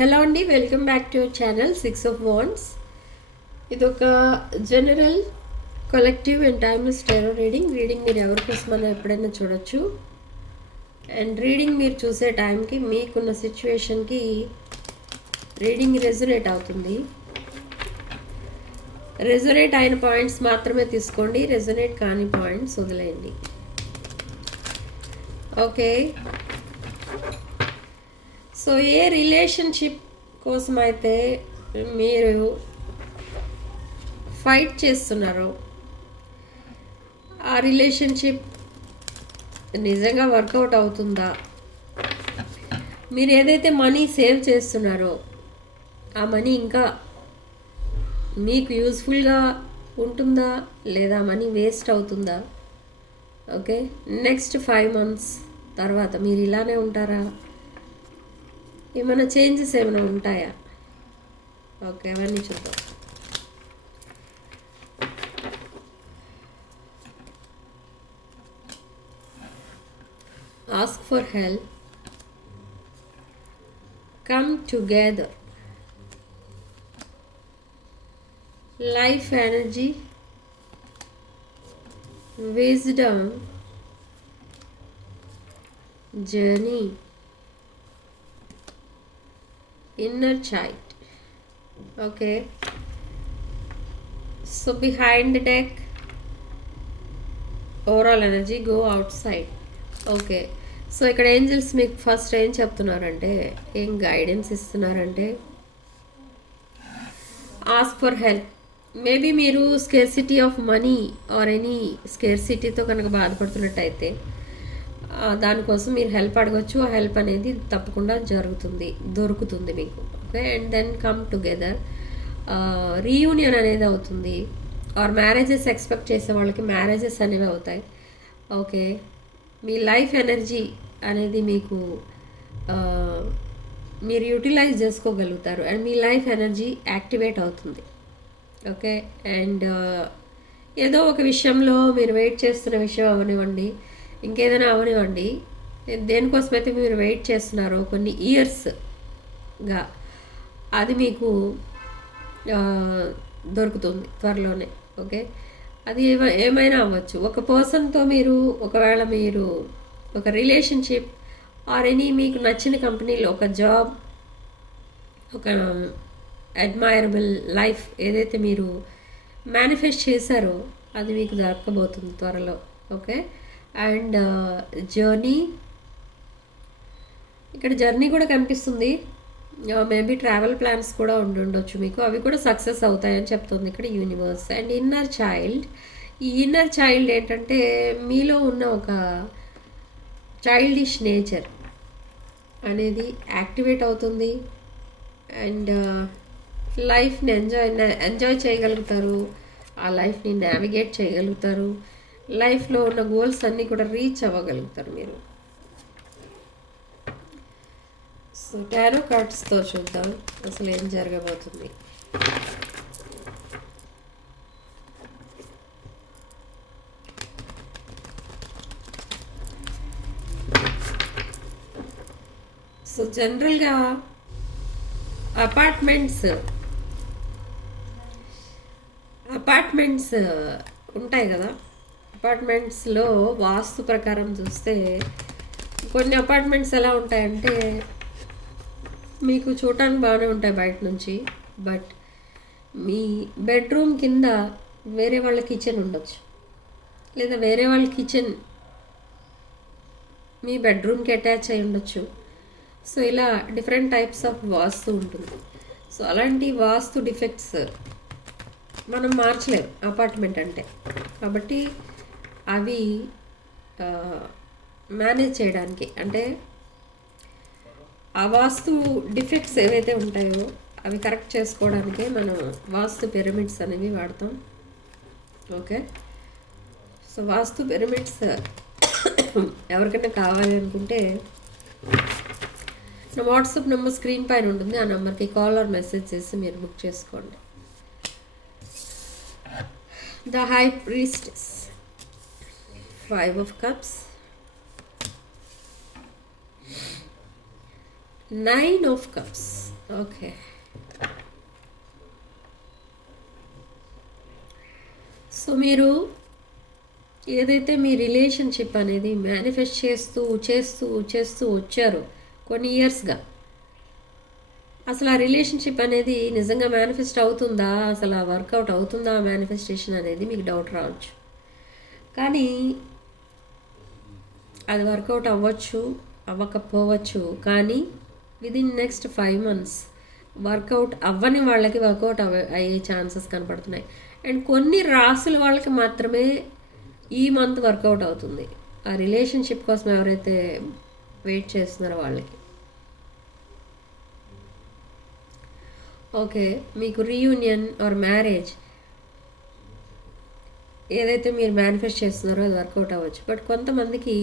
Hello అండి, welcome back to your channel 6 of Wands. ఇది ఒక general collective and timeless tarot reading మీరు ఎవరి కోసమైనా ఎప్పుడైనా చూడొచ్చు. అండ్ రీడింగ్ మీరు చూసే టైంకి మీకున్న సిచ్యువేషన్కి రీడింగ్ రెజొనేట్ అవుతుంది. రెజొనేట్ అయిన పాయింట్స్ మాత్రమే తీసుకోండి, రెజొనేట్ కాని పాయింట్స్ వదిలేయండి. ఓకే, సో ఏ రిలేషన్షిప్ కోసం అయితే మీరు ఫైట్ చేస్తున్నారో ఆ రిలేషన్షిప్ నిజంగా వర్కౌట్ అవుతుందా? మీరు ఏదైతే మనీ సేవ్ చేస్తున్నారో ఆ మనీ ఇంకా మీకు యూస్ఫుల్గా ఉంటుందా లేదా మనీ వేస్ట్ అవుతుందా? ఓకే, నెక్స్ట్ 5 months తర్వాత మీరు ఇలానే ఉంటారా? ఏమైనా చేంజెస్ ఏమైనా ఉంటాయా? ఓకే, అవన్నీ చూద్దాం. Ask for help, come together, life energy, wisdom, journey, inner child. Okay, so behind the deck, overall energy, go outside. Okay, so ఇక్కడ ఏంజల్స్ మీకు ఫస్ట్ ఏం చెప్తున్నారంటే, ఏం గైడెన్స్ ఇస్తున్నారంటే, ఆస్క్ ఫర్ హెల్ప్. మేబీ మీరు scarcity of money or any స్కేర్సిటీతో కనుక బాధపడుతున్నట్టయితే దానికోసం మీరు హెల్ప్ అడగచ్చు. ఆ హెల్ప్ అనేది తప్పకుండా దొరుకుతుంది మీకు. Okay, and then come together, reunion అనేది అవుతుంది. ఆర్ మ్యారేజెస్ ఎక్స్పెక్ట్ చేసే వాళ్ళకి మ్యారేజెస్ అనేవి అవుతాయి. ఓకే, మీ లైఫ్ ఎనర్జీ అనేది మీకు మీరు యూటిలైజ్ చేసుకోగలుగుతారు and me life energy activate అవుతుంది. ఓకే, అండ్ ఏదో ఒక విషయంలో మీరు వెయిట్ చేస్తున్న విషయం అవనివ్వండి, ఇంకేదైనా అవనివ్వండి, దేనికోసమైతే మీరు వెయిట్ చేస్తున్నారో కొన్ని ఇయర్స్గా అది మీకు దొరుకుతుంది త్వరలోనే. ఓకే, అది ఏమైనా అవ్వచ్చు. ఒక పర్సన్తో మీరు ఒకవేళ మీరు ఒక రిలేషన్షిప్ ఆర్ ఎనీ మీకు నచ్చిన కంపెనీలో ఒక జాబ్, ఒక అడ్మైరబుల్ లైఫ్ ఏదైతే మీరు మేనిఫెస్ట్ చేశారో అది మీకు దొరకబోతుంది త్వరలో. ఓకే, అండ్ జర్నీ, ఇక్కడ జర్నీ కూడా కనిపిస్తుంది. మేబీ ట్రావెల్ ప్లాన్స్ కూడా ఉండొచ్చు మీకు, అవి కూడా సక్సెస్ అవుతాయని చెప్తుంది ఇక్కడ యూనివర్స్. అండ్ ఇన్నర్ చైల్డ్, ఈ ఇన్నర్ చైల్డ్ ఏంటంటే మీలో ఉన్న ఒక చైల్డిష్ నేచర్ అనేది యాక్టివేట్ అవుతుంది అండ్ లైఫ్ని ఎంజాయ్ చేయగలుగుతారు, ఆ లైఫ్ని నావిగేట్ చేయగలుగుతారు, లైఫ్లో ఉన్న గోల్స్ అన్నీ కూడా రీచ్ అవ్వగలుగుతారు మీరు. సో టారో కార్డ్స్తో చూద్దాం అసలు ఏం జరగబోతుంది. సో జనరల్గా అపార్ట్మెంట్స్ ఉంటాయి కదా, అపార్ట్మెంట్స్లో వాస్తు ప్రకారం చూస్తే కొన్ని అపార్ట్మెంట్స్ ఎలా ఉంటాయంటే మీకు చూడటానికి బాగానే ఉంటాయి బయట నుంచి, బట్ మీ బెడ్రూమ్ కింద వేరే వాళ్ళ కిచెన్ ఉండొచ్చు, లేదా వేరే వాళ్ళ కిచెన్ మీ బెడ్రూమ్కి అటాచ్ అయి ఉండొచ్చు. సో ఇలా డిఫరెంట్ టైప్స్ ఆఫ్ వాస్తు ఉంటుంది. సో అలాంటి వాస్తు డిఫెక్ట్స్ మనం మార్చలేము అపార్ట్మెంట్ అంటే, కాబట్టి అవి మేనేజ్ చేయడానికి, అంటే ఆ వాస్తు డిఫెక్ట్స్ ఏవైతే ఉంటాయో అవి కరెక్ట్ చేసుకోవడానికే మనం వాస్తు పిరమిడ్స్ అనేవి వాడతాం. ఓకే, సో వాస్తు పిరమిడ్స్ ఎవరికైనా కావాలి అనుకుంటే నా వాట్సాప్ నెంబర్ స్క్రీన్ పైన ఉంటుంది, ఆ నెంబర్కి కాల్ ఆర్ మెసేజ్ చేసి మీరు బుక్ చేసుకోండి. The high priestess, 5 of Cups, 9 of Cups, okay. So మీరు ఏదైతే మీ రిలేషన్షిప్ అనేది మేనిఫెస్ట్ చేస్తూ చేస్తూ చేస్తూ వచ్చారో కొన్ని ఇయర్స్గా, అసలు ఆ రిలేషన్షిప్ అనేది నిజంగా మేనిఫెస్ట్ అవుతుందా, అసలు ఆ వర్కౌట్ అవుతుందా ఆ మేనిఫెస్టేషన్ అనేది మీకు డౌట్ రావచ్చు. కానీ అది వర్కౌట్ అవ్వచ్చు, అవ్వకపోవచ్చు. కానీ విదిన్ నెక్స్ట్ 5 months వర్కౌట్ అవ్వని వాళ్ళకి వర్కౌట్ అయ్యే ఛాన్సెస్ కనపడుతున్నాయి. అండ్ కొన్ని రాసుల వాళ్ళకి మాత్రమే ఈ మంత్ వర్కౌట్ అవుతుంది. ఆ రిలేషన్షిప్ కోసం ఎవరైతే వెయిట్ చేస్తున్నారో వాళ్ళకి. ఓకే, మీకు రీయూనియన్ ఆర్ మ్యారేజ్ ఏదైతే మీరు మేనిఫెస్ట్ చేస్తున్నారో అది వర్కౌట్ అవ్వచ్చు. బట్ కొంతమందికి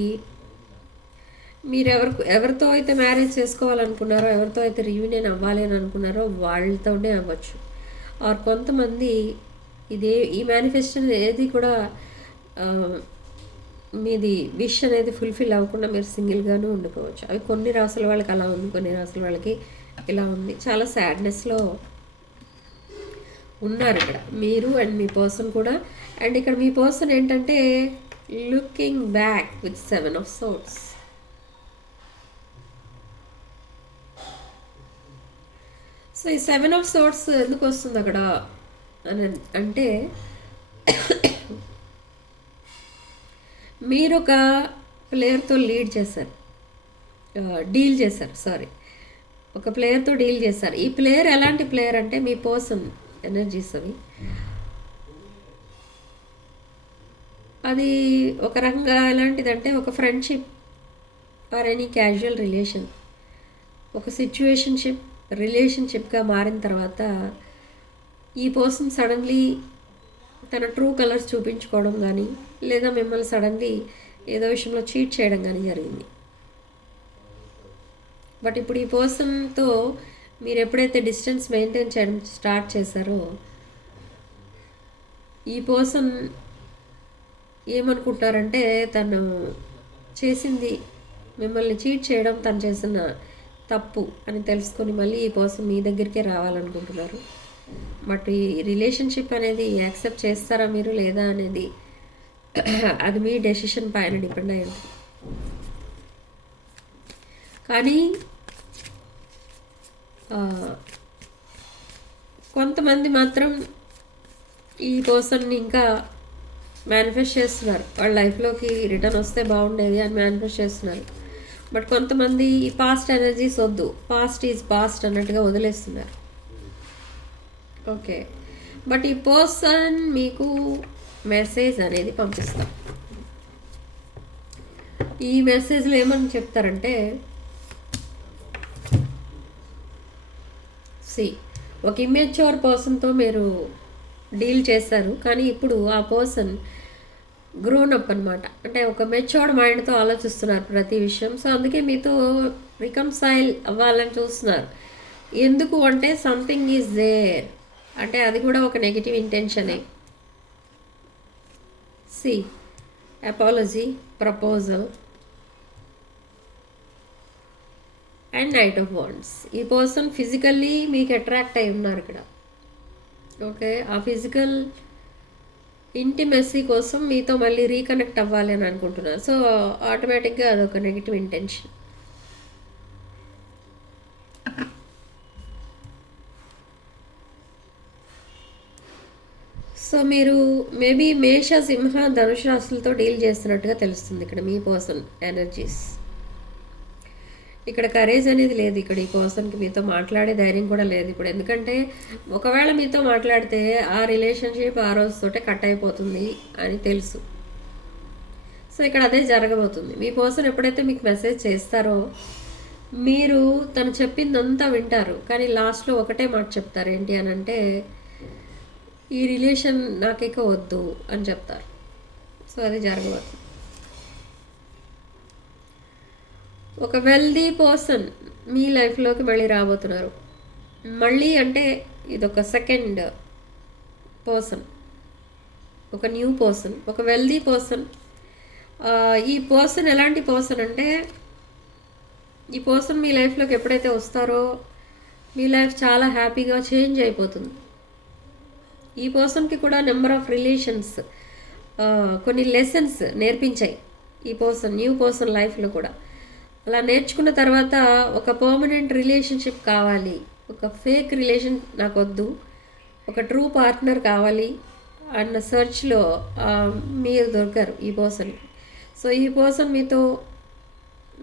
మీరు ఎవరితో అయితే మ్యారేజ్ చేసుకోవాలనుకున్నారో, ఎవరితో అయితే రీయూనియన్ అవ్వాలి అని అనుకున్నారో వాళ్ళతోనే అవ్వచ్చు. ఆర్ కొంతమంది ఈ మేనిఫెస్టేషన్ ఏది కూడా మీది విష్ అనేది ఫుల్ఫిల్ అవ్వకుండా మీరు సింగిల్గానే ఉండిపోవచ్చు. అవి కొన్ని రాసుల వాళ్ళకి అలా ఉంది, కొన్ని రాసుల వాళ్ళకి ఇలా ఉంది. చాలా సాడ్నెస్లో ఉన్నారు ఇక్కడ మీరు అండ్ మీ పర్సన్ కూడా. అండ్ ఇక్కడ మీ పర్సన్ ఏంటంటే looking back with 7 of Swords. So ఈ 7 of Swords ఎందుకు వస్తుంది అక్కడ అని అంటే, మీరు ఒక ప్లేయర్తో డీల్ చేశారు. ఒక ప్లేయర్తో డీల్ చేశారు. ఈ ప్లేయర్ ఎలాంటి ప్లేయర్ అంటే మీ పర్సన్ ఎనర్జీస్ అవి. అది ఒక రకంగా ఎలాంటిదంటే ఒక friendship or any casual relation ఒక రిలేషన్షిప్గా మారిన తర్వాత ఈ పర్సన్ సడన్లీ తన ట్రూ కలర్స్ చూపించుకోవడం కానీ, లేదా మిమ్మల్ని సడన్లీ ఏదో విషయంలో చీట్ చేయడం కానీ జరిగింది. బట్ ఇప్పుడు ఈ పర్సన్తో మీరు ఎప్పుడైతే డిస్టెన్స్ మెయింటైన్ చేయడం స్టార్ట్ చేశారో, ఈ పర్సన్ ఏమనుకుంటారంటే తను చేసింది, మిమ్మల్ని చీట్ చేయడం తను చేసిన తప్పు అని తెలుసుకొని మళ్ళీ ఈ పర్సన్ మీ దగ్గరికే రావాలనుకుంటున్నారు. బట్ ఈ రిలేషన్షిప్ అనేది యాక్సెప్ట్ చేస్తారా మీరు లేదా అనేది అది మీ డెసిషన్ పైన డిపెండ్ అయి ఉంటుంది. కానీ కొంతమంది మాత్రం ఈ పర్సన్ని ఇంకా మేనిఫెస్ట్ చేస్తున్నారు. వాళ్ళ లైఫ్లోకి రిటర్న్ వస్తే బాగుండేది అని మేనిఫెస్ట్ చేస్తున్నారు. బట్ కొంతమంది ఈ పాస్ట్ ఎనర్జీస్ వద్దు, పాస్ట్ ఈజ్ పాస్ట్ అన్నట్టుగా వదిలేస్తున్నారు. ఓకే, బట్ ఈ పర్సన్ మీకు మెసేజ్ అనేది పంపిస్తాం. ఈ మెసేజ్లో ఏమని చెప్తారంటే, ఒక ఇమ్మెచ్యూర్ పర్సన్తో మీరు డీల్ చేశారు, కానీ ఇప్పుడు ఆ పర్సన్ గ్రోన్ అప్ అనమాట. అంటే ఒక మెచ్యూర్డ్ మైండ్తో ఆలోచిస్తున్నారు ప్రతి విషయం. సో అందుకే మీతో రికన్సైల్ అవ్వాలని చూస్తున్నారు. ఎందుకు అంటే సంథింగ్ ఈజ్ దేర్, అంటే అది కూడా ఒక నెగిటివ్ ఇంటెన్షనే. Apology, proposal and knight of wands. ఈ పర్సన్ ఫిజికల్లీ మీకు అట్రాక్ట్ అయి ఉన్నారు ఇక్కడ. ఓకే, ఆ ఫిజికల్ ఇంటిమెసీ కోసం మీతో మళ్ళీ రీకనెక్ట్ అవ్వాలి అని అనుకుంటున్నారు. సో ఆటోమేటిక్గా అదొక నెగిటివ్ ఇంటెన్షన్. సో మీరు మేబీ మేష, సింహ, ధనుష్ రాశులతో డీల్ చేస్తున్నట్టుగా తెలుస్తుంది ఇక్కడ మీ పర్సన్ ఎనర్జీస్. ఇక్కడ కరేజ్ అనేది లేదు. ఇక్కడ ఈ పర్సన్కి మీతో మాట్లాడే ధైర్యం కూడా లేదు ఇప్పుడు. ఎందుకంటే ఒకవేళ మీతో మాట్లాడితే ఆ రిలేషన్షిప్ ఆ రోజుతోటే కట్ అయిపోతుంది అని తెలుసు. సో ఇక్కడ అదే జరగబోతుంది. మీ పర్సన్ ఎప్పుడైతే మీకు మెసేజ్ చేస్తారో మీరు తను చెప్పిందంతా వింటారు, కానీ లాస్ట్లో ఒకటే మాట చెప్తారు. ఏంటి అని అంటే, ఈ రిలేషన్ నాకిక వద్దు అని చెప్తారు. సో అది జరగబోతుంది. ఒక వెల్దీ పర్సన్ మీ లైఫ్లోకి మళ్ళీ రాబోతున్నారు. మళ్ళీ అంటే ఇదొక సెకండ్ పర్సన్, ఒక న్యూ పర్సన్, ఒక వెల్దీ పర్సన్. ఈ పర్సన్ ఎలాంటి పర్సన్ అంటే, ఈ పర్సన్ మీ లైఫ్లోకి ఎప్పుడైతే వస్తారో మీ లైఫ్ చాలా హ్యాపీగా చేంజ్ అయిపోతుంది. ఈ పర్సన్కి కూడా నెంబర్ ఆఫ్ రిలేషన్స్, కొన్ని లెసన్స్ నేర్పించాయి ఈ పర్సన్, న్యూ పర్సన్ లైఫ్లో కూడా. అలా నేర్చుకున్న తర్వాత ఒక పర్మనెంట్ రిలేషన్షిప్ కావాలి, ఒక ఫేక్ రిలేషన్ నాకు వద్దు, ఒక ట్రూ పార్ట్నర్ కావాలి అన్న సర్చ్లో మీరు దొరికారు ఈ పర్సన్కి. సో ఈ పర్సన్ మీతో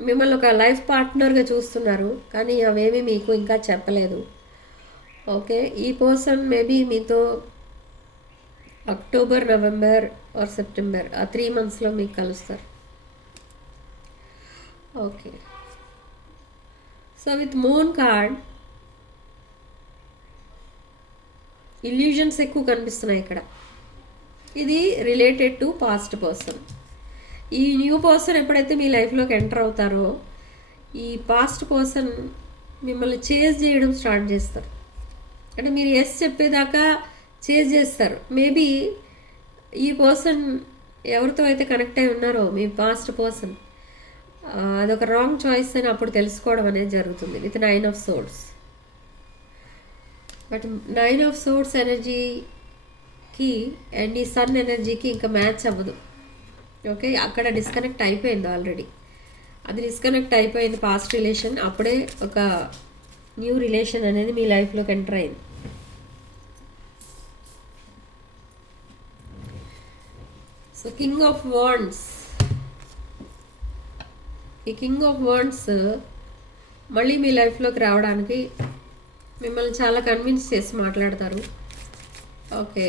మిమ్మల్ని ఒక లైఫ్ పార్ట్నర్గా చూస్తున్నారు, కానీ అవేమీ మీకు ఇంకా చెప్పలేదు. ఓకే, ఈ పర్సన్ మేబీ మీతో అక్టోబర్, నవంబర్ ఆర్ సెప్టెంబర్, ఆ 3 monthsలో మీకు కలుస్తారు. Okay, so with moon card illusions ఎక్కువ కనిపిస్తున్నాయి ఇక్కడ. ఇది రిలేటెడ్ టు పాస్ట్ పర్సన్. ఈ న్యూ పర్సన్ ఎప్పుడైతే మీ లైఫ్లోకి ఎంటర్ అవుతారో ఈ పాస్ట్ పర్సన్ మిమ్మల్ని చేజ్ చేయడం స్టార్ట్ చేస్తారు. అంటే మీరు ఎస్ చెప్పేదాకా చేజ్ చేస్తారు. మేబీ ఈ పర్సన్ ఎవరితో అయితే కనెక్ట్ అయి ఉన్నారో మీ పాస్ట్ పర్సన్, అదొక రాంగ్ చాయిస్ అని అప్పుడు తెలుసుకోవడం అనేది జరుగుతుంది with 9 of Swords. But 9 of Swords ఎనర్జీకి అండ్ ఈ సన్ ఎనర్జీకి ఇంకా మ్యాచ్ అవ్వదు. ఓకే, అక్కడ డిస్కనెక్ట్ అయిపోయింది ఆల్రెడీ. అది డిస్కనెక్ట్ అయిపోయింది పాస్ట్ రిలేషన్. అప్పుడే ఒక న్యూ రిలేషన్ అనేది మీ లైఫ్లోకి ఎంటర్ అయింది. సో కింగ్ ఆఫ్ వాండ్స్, ఈ కింగ్ ఆఫ్ వాండ్స్ మళ్ళీ మీ లైఫ్లోకి రావడానికి మిమ్మల్ని చాలా కన్విన్స్ చేసి మాట్లాడతారు. ఓకే,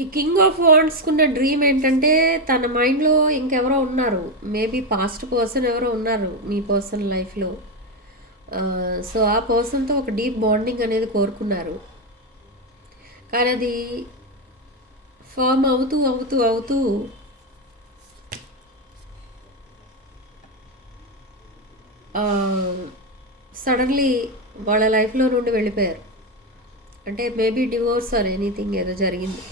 ఈ కింగ్ ఆఫ్ వాండ్స్కున్న డ్రీమ్ ఏంటంటే తన మైండ్లో ఇంకెవరో ఉన్నారు, మేబీ పాస్ట్ పర్సన్ ఎవరో ఉన్నారు మీ పర్సన్ లైఫ్లో. సో ఆ పర్సన్తో ఒక డీప్ బాండింగ్ అనేది కోరుకున్నారు, కానీ అది ఫామ్ అవుతూ అవుతూ అవుతూ సడన్లీ వాళ్ళ లైఫ్లో నుండి వెళ్ళిపోయారు. అంటే మేబీ డివోర్స్ ఆర్ ఎనీథింగ్ ఏదో జరిగింది.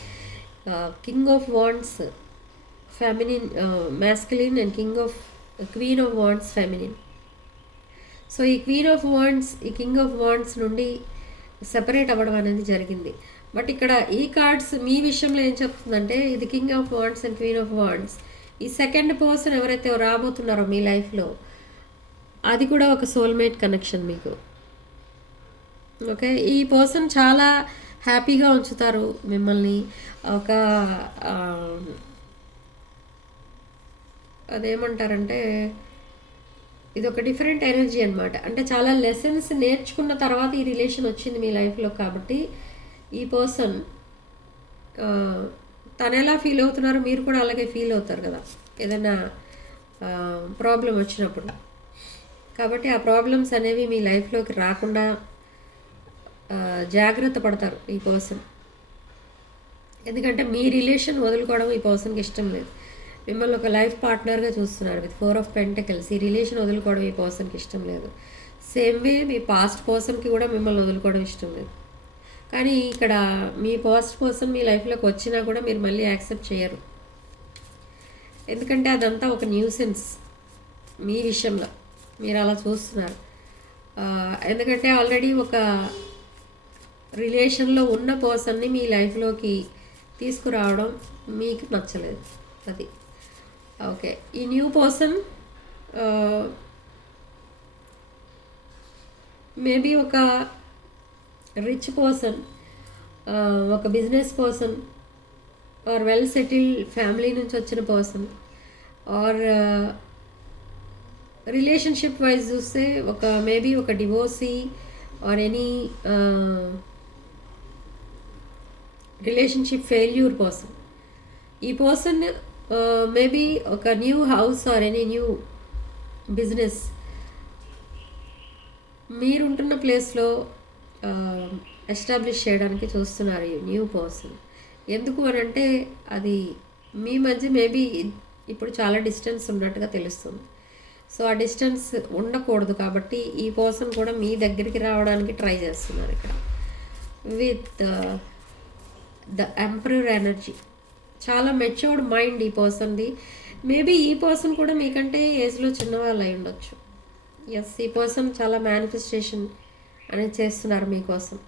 King of wands feminine, masculine, and queen of wands feminine. So ఈ క్వీన్ ఆఫ్ వాండ్స్ ఈ కింగ్ ఆఫ్ వాండ్స్ నుండి సెపరేట్ అవ్వడం అనేది జరిగింది. బట్ ఇక్కడ ఈ కార్డ్స్ మీ విషయంలో ఏం చెప్తుందంటే ఇది king of wands and queen of wands. ఈ సెకండ్ పర్సన్ ఎవరైతే రాబోతున్నారో మీ లైఫ్లో అది కూడా ఒక సోల్మేట్ కనెక్షన్ మీకు. ఓకే, ఈ పర్సన్ చాలా హ్యాపీగా ఉంచుతారు మిమ్మల్ని. ఒక అదేమంటారంటే ఇది ఒక డిఫరెంట్ ఎనర్జీ అనమాట. అంటే చాలా లెసన్స్ నేర్చుకున్న తర్వాత ఈ రిలేషన్ వచ్చింది మీ లైఫ్లో. కాబట్టి ఈ పర్సన్ తను ఎలా ఫీల్ అవుతున్నారో మీరు కూడా అలాగే ఫీల్ అవుతారు కదా ఏదైనా ప్రాబ్లం వచ్చినప్పుడు. కాబట్టి ఆ ప్రాబ్లమ్స్ అనేవి మీ లైఫ్లోకి రాకుండా జాగ్రత్త పడతారు ఈ పర్సన్. ఎందుకంటే మీ రిలేషన్ వదులుకోవడం ఈ పర్సన్కి ఇష్టం లేదు. మిమ్మల్ని ఒక లైఫ్ పార్ట్నర్గా చూస్తున్నారు విత్ 4 of Pentacles. ఈ రిలేషన్ వదులుకోవడం ఈ పర్సన్కి ఇష్టం లేదు. సేమ్ వే మీ పాస్ట్ పర్సన్కి కూడా మిమ్మల్ని వదులుకోవడం ఇష్టం లేదు. కానీ ఇక్కడ మీ పాస్ట్ పర్సన్ మీ లైఫ్లోకి వచ్చినా కూడా మీరు మళ్ళీ యాక్సెప్ట్ చేయరు. ఎందుకంటే అదంతా ఒక న్యూసెన్స్ మీ విషయంలో. మీరు అలా చూస్తున్నారు. ఎందుకంటే ఆల్రెడీ ఒక రిలేషన్లో ఉన్న పర్సన్ని మీ లైఫ్లోకి తీసుకురావడం మీకు నచ్చలేదు. అది ఓకే. ఈ న్యూ పర్సన్ మేబీ ఒక రిచ్ పర్సన్, ఒక business person, or well settled family నుంచి వచ్చిన పర్సన్, ఆర్ రిలేషన్షిప్ వైజ్ చూస్తే ఒక మేబీ ఒక divorcee or any relationship failure person. ఈ పర్సన్ మేబీ ఒక new house or any new business మీరుంటున్న ప్లేస్లో ఎస్టాబ్లిష్ చేయడానికి చూస్తున్నారు ఈ న్యూ పర్సన్. ఎందుకు అని అంటే అది మీ మధ్య మేబీ ఇప్పుడు చాలా డిస్టెన్స్ ఉన్నట్టుగా తెలుస్తుంది. సో ఆ డిస్టెన్స్ ఉండకూడదు కాబట్టి ఈ పర్సన్ కూడా మీ దగ్గరికి రావడానికి ట్రై చేస్తున్నారు ఇక్కడ విత్ ద ఎంపరర్ ఎనర్జీ. చాలా మెచ్యూర్డ్ మైండ్ ఈ పర్సన్ది. మేబీ ఈ పర్సన్ కూడా మీకంటే ఏజ్లో చిన్నవాళ్ళు అయి ఉండొచ్చు. ఎస్, ఈ పర్సన్ చాలా మేనిఫెస్టేషన్ అనేది చేస్తున్నారు మీకోసం.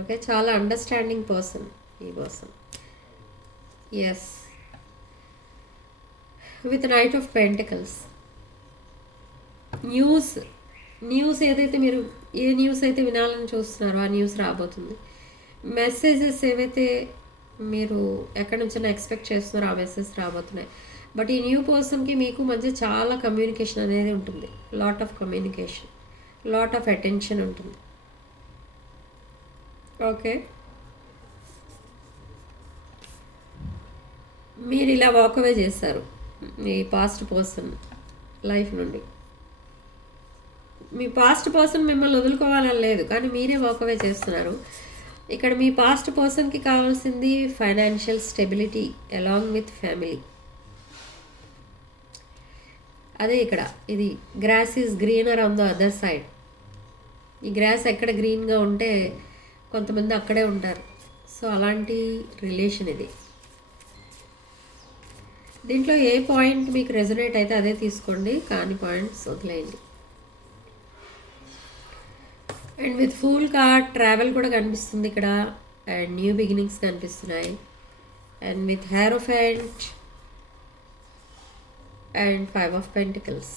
ఓకే, చాలా అండర్స్టాండింగ్ పర్సన్ ఈ person. Yes, with knight of pentacles. News ఏదైతే మీరు ఏ న్యూస్ అయితే వినాలని చూస్తున్నారో ఆ న్యూస్ రాబోతుంది. మెసేజెస్ ఏవైతే మీరు ఎక్కడి నుంచైనా ఎక్స్పెక్ట్ చేస్తున్నారో ఆ మెసేజ్ రాబోతున్నాయి. బట్ ఈ న్యూ పర్సన్కి మీకు మధ్య చాలా కమ్యూనికేషన్ అనేది ఉంటుంది. Lot of communication, lot of attention ఉంటుంది. ఓకే, మీరు ఇలా వాకవే చేస్తారు మీ పాస్ట్ పర్సన్ లైఫ్ నుండి. మీ పాస్ట్ పర్సన్ మిమ్మల్ని వదులుకోవాలని లేదు, కానీ మీరే వాకవే చేస్తున్నారు. ఇక్కడ మీ పాస్ట్ పర్సన్కి కావాల్సింది financial stability along with family. అదే ఇక్కడ ఇది grass is greener on the other side. ఈ గ్రాస్ ఎక్కడ గ్రీన్గా ఉంటే కొంతమంది అక్కడే ఉంటారు. సో అలాంటి రిలేషన్ ఇది. దీంట్లో ఏ పాయింట్ మీకు రెజొనేట్ అయితే అదే తీసుకోండి, కానీ పాయింట్స్ వదిలేయండి. And with full card travel కూడా కనిపిస్తుంది ఇక్కడ. అండ్ న్యూ బిగినింగ్స్ కనిపిస్తున్నాయి. And with hierophant and 5 of pentacles.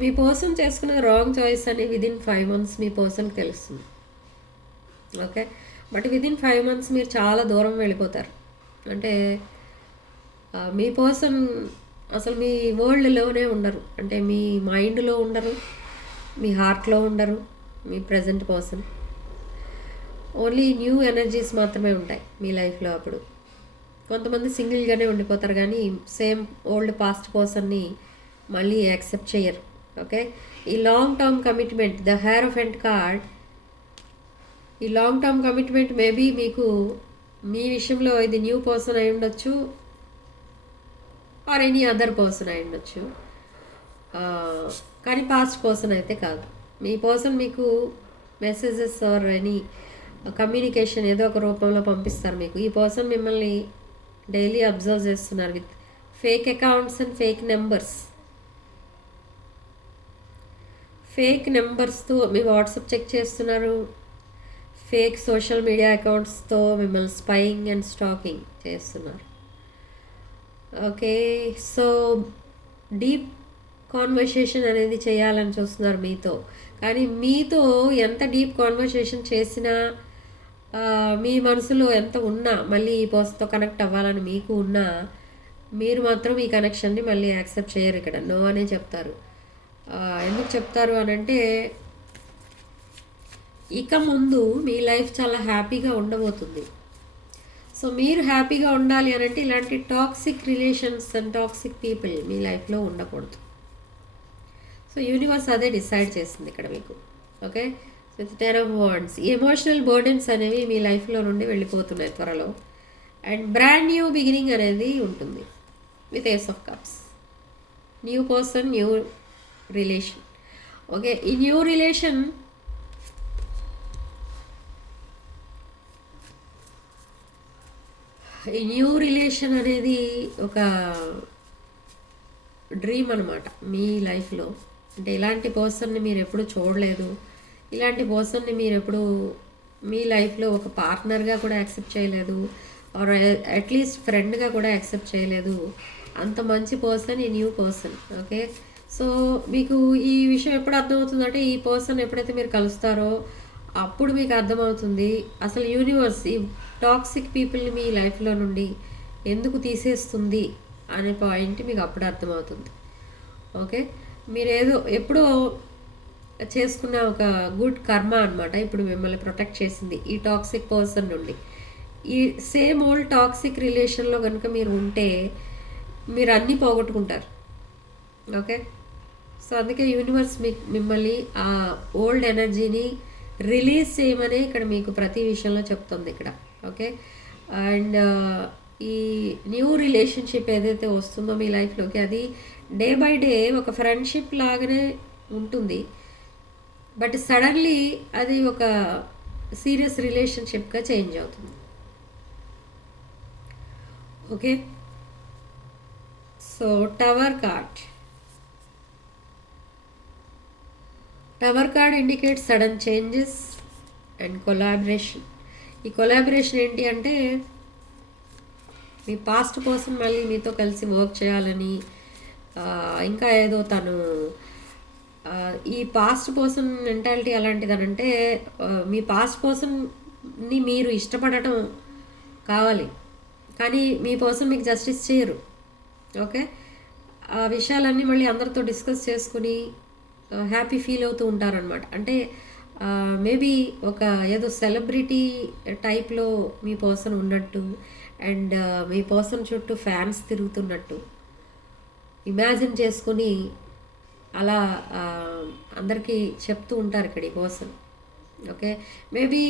Me person చేసుకున్న రాంగ్ చాయిస్ అని విదిన్ 5 months మీ పర్సన్కి తెలుస్తుంది. ఓకే, బట్ విదిన్ 5 months మీరు చాలా దూరం వెళ్ళిపోతారు. అంటే మీ పర్సన్ అసలు మీ వరల్డ్లోనే ఉండరు. అంటే మీ మైండ్లో ఉండరు, మీ హార్ట్లో ఉండరు మీ present person. Only new energies మాత్రమే ఉంటాయి మీ లైఫ్లో. అప్పుడు కొంతమంది సింగిల్గానే ఉండిపోతారు, కానీ సేమ్ ఓల్డ్ పాస్ట్ పర్సన్ని మళ్ళీ యాక్సెప్ట్ చేయరు. ఓకే, ఈ long term commitment, the hierophant card, ఈ లాంగ్ టర్మ్ కమిట్మెంట్ మేబీ మీకు మీ విషయంలో ఇది న్యూ పర్సన్ అయి ఉండొచ్చు, ఆర్ ఎనీ అదర్ పర్సన్ అయి ఉండొచ్చు, కానీ పాస్ట్ పర్సన్ అయితే కాదు. మీ పర్సన్ మీకు మెసేజెస్ ఆర్ ఎనీ కమ్యూనికేషన్ ఏదో ఒక రూపంలో పంపిస్తారు మీకు. ఈ పర్సన్ మిమ్మల్ని డైలీ అబ్జర్వ్ చేస్తున్నారు with fake accounts and fake numbers. Fake నెంబర్స్తో మీ వాట్సాప్ చెక్ చేస్తున్నారు. ఫేక్ సోషల్ మీడియా అకౌంట్స్తో మిమ్మల్ని స్పైయింగ్ అండ్ స్టాకింగ్ చేస్తున్నారు. ఓకే, సో డీప్ కాన్వర్సేషన్ అనేది చేయాలని చూస్తున్నారు మీతో. కానీ మీతో ఎంత డీప్ కాన్వర్సేషన్ చేసినా, మీ మనసులో ఎంత ఉన్నా, మళ్ళీ ఈ పర్సన్తో కనెక్ట్ అవ్వాలని మీకు ఉన్నా, మీరు మాత్రం ఈ కనెక్షన్ని మళ్ళీ యాక్సెప్ట్ చేయరు. ఇక్కడ నో అనే చెప్తారు. ఎందుకు చెప్తారు అని అంటే, ఇక ముందు మీ లైఫ్ చాలా హ్యాపీగా ఉండబోతుంది. సో మీరు హ్యాపీగా ఉండాలి అని అంటే ఇలాంటి toxic relations and toxic people మీ లైఫ్లో ఉండకూడదు. సో యూనివర్స్ అదే డిసైడ్ చేసింది ఇక్కడ మీకు. Okay, so 10 of Wands. Emotional burdens అనేవి మీ లైఫ్లో నుండి వెళ్ళిపోతున్నాయి త్వరలో. అండ్ బ్రాండ్ న్యూ బిగినింగ్ అనేది ఉంటుంది with Ace of Cups. New person, new relation. Okay, ఈ న్యూ రిలేషన్ అనేది ఒక డ్రీమ్ అనమాట మీ లైఫ్లో. అంటే ఇలాంటి పర్సన్ని మీరు ఎప్పుడు చూడలేదు, ఇలాంటి పర్సన్ని మీరు ఎప్పుడు మీ లైఫ్లో ఒక పార్ట్నర్గా కూడా యాక్సెప్ట్ చేయలేదు, ఆర్ అట్లీస్ట్ ఫ్రెండ్గా కూడా యాక్సెప్ట్ చేయలేదు. అంత మంచి పర్సన్ ఈ న్యూ పర్సన్. ఓకే, సో మీకు ఈ విషయం ఎప్పుడు అర్థమవుతుందంటే, ఈ పర్సన్ ఎప్పుడైతే మీరు కలుస్తారో అప్పుడు మీకు అర్థమవుతుంది అసలు యూనివర్స్ ఈ టాక్సిక్ పీపుల్ని మీ లైఫ్లో నుండి ఎందుకు తీసేస్తుంది అనే పాయింట్ మీకు అప్పుడు అర్థమవుతుంది. ఓకే, మీరు ఎప్పుడో చేసుకున్న ఒక గుడ్ కర్మ అనమాట ఇప్పుడు మిమ్మల్ని ప్రొటెక్ట్ చేసింది ఈ టాక్సిక్ పర్సన్ నుండి. ఈ సేమ్ ఓల్డ్ టాక్సిక్ రిలేషన్లో కనుక మీరు ఉంటే మీరు అన్నీ పోగొట్టుకుంటారు. ఓకే, సో అందుకే యూనివర్స్ మిమ్మల్ని ఆ ఓల్డ్ ఎనర్జీని రిలీజ్ చేయమని ఇక్కడ మీకు ప్రతి విషయంలో చెప్తుంది ఇక్కడ. ఓకే, అండ్ ఈ న్యూ రిలేషన్షిప్ ఏదైతే వస్తుందో మీ లైఫ్లోకి, అది డే బై డే ఒక ఫ్రెండ్షిప్ లాగానే ఉంటుంది. బట్ సడన్లీ అది ఒక సీరియస్ రిలేషన్షిప్గా చేంజ్ అవుతుంది. Okay, so tower card indicates sudden changes and collaboration. ఈ కొలాబరేషన్ ఏంటి అంటే మీ పాస్ట్ పర్సన్ మళ్ళీ మీతో కలిసి వర్క్ చేయాలని, ఇంకా ఏదో తను ఈ పాస్ట్ పర్సన్ మెంటాలిటీ ఎలాంటిదనంటే మీ పాస్ట్ పర్సన్ని మీరు ఇష్టపడటం కావాలి, కానీ మీ పర్సన్ మీకు జస్టిస్ చేయరు. ఓకే, ఆ విషయాలన్నీ మళ్ళీ అందరితో డిస్కస్ చేసుకుని హ్యాపీ ఫీల్ అవుతూ ఉంటారనమాట. అంటే మేబీ ఒక ఏదో సెలబ్రిటీ టైప్లో మీ పర్సన్ ఉన్నట్టు అండ్ మీ పర్సన్ చుట్టూ ఫ్యాన్స్ తిరుగుతున్నట్టు ఇమాజిన్ చేసుకుని అలా అందరికీ చెప్తూ ఉంటారు ఇక్కడ ఈ పర్సన్. ఓకే, మేబీ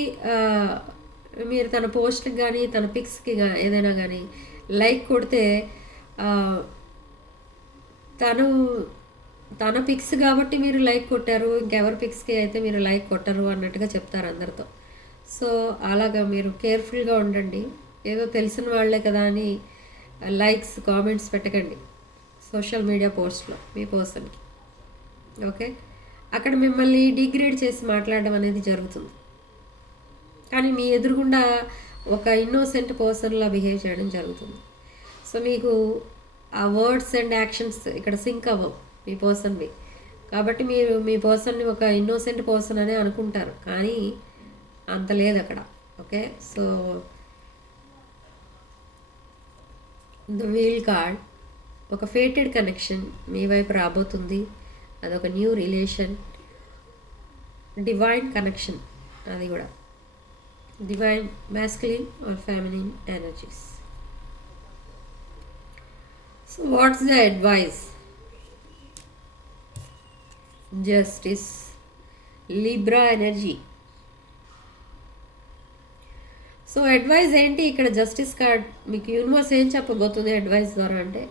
మీరు తన పోస్ట్కి కానీ తన పిక్స్కి ఏదైనా కానీ లైక్ కొడితే తన పిక్స్ కాబట్టి మీరు లైక్ కొట్టారు, ఇంకెవరి పిక్స్కి అయితే మీరు లైక్ కొట్టరు అన్నట్టుగా చెప్తారు అందరితో. సో అలాగా మీరు కేర్ఫుల్గా ఉండండి. ఏదో తెలిసిన వాళ్ళే కదా అని లైక్స్ కామెంట్స్ పెట్టకండి సోషల్ మీడియా పోస్ట్లో మీ పర్సన్కి. ఓకే, అక్కడ మిమ్మల్ని డిగ్రేడ్ చేసి మాట్లాడడం అనేది జరుగుతుంది, కానీ మీ ఎదురుగుండా ఒక ఇన్నోసెంట్ పర్సన్లా బిహేవ్ చేయడం జరుగుతుంది. సో మీకు ఆ వర్డ్స్ అండ్ యాక్షన్స్ ఇక్కడ సింక్ అవ్వవు మీ పర్సన్వి, కాబట్టి మీరు మీ పర్సన్ని ఒక ఇన్నోసెంట్ పర్సన్ అనే అనుకుంటారు, కానీ అంత లేదు అక్కడ. Okay, so the wheel card ఒక ఫేటెడ్ కనెక్షన్ మీ వైపు రాబోతుంది. అదొక న్యూ రిలేషన్, డివైన్ కనెక్షన్, అది కూడా divine masculine or feminine energies. So what's the advice? Justice, Libra energy. So advice ఏంటి ఇక్కడ? జస్టిస్ కార్డ్ మీకు యూనివర్స్ ఏం చెప్పబోతుంది అడ్వైస్ ద్వారా అంటే,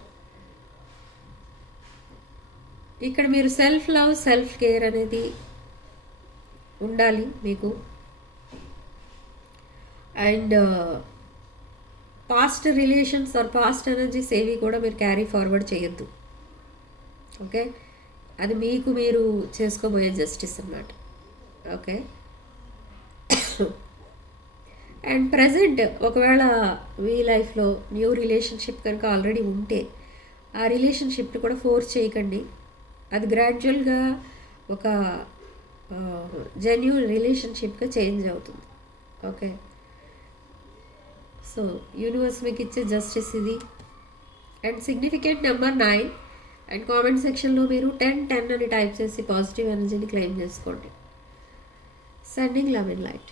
ఇక్కడ మీరు సెల్ఫ్ లవ్, సెల్ఫ్ కేర్ అనేది ఉండాలి మీకు. And past relations or past energies ఏవి కూడా మీరు క్యారీ ఫార్వర్డ్ చేయొద్దు. ఓకే, అది మీకు మీరు చేసుకోబోయే జస్టిస్ అన్నమాట. ఓకే, అండ్ ప్రజెంట్ ఒకవేళ మీ లైఫ్లో న్యూ రిలేషన్షిప్ కనుక ఆల్రెడీ ఉంటే ఆ రిలేషన్షిప్ని కూడా ఫోర్స్ చేయకండి. అది గ్రాడ్యువల్గా ఒక జెన్యూన్ రిలేషన్షిప్గా చేంజ్ అవుతుంది. ఓకే, సో యూనివర్స్ మీకు ఇచ్చే జస్టిస్ ఇది. And significant number 9. And comment సెక్షన్లో మీరు 10 అని టైప్ చేసి పాజిటివ్ ఎనర్జీని క్లెయిమ్ చేసుకోండి. Sending love and light.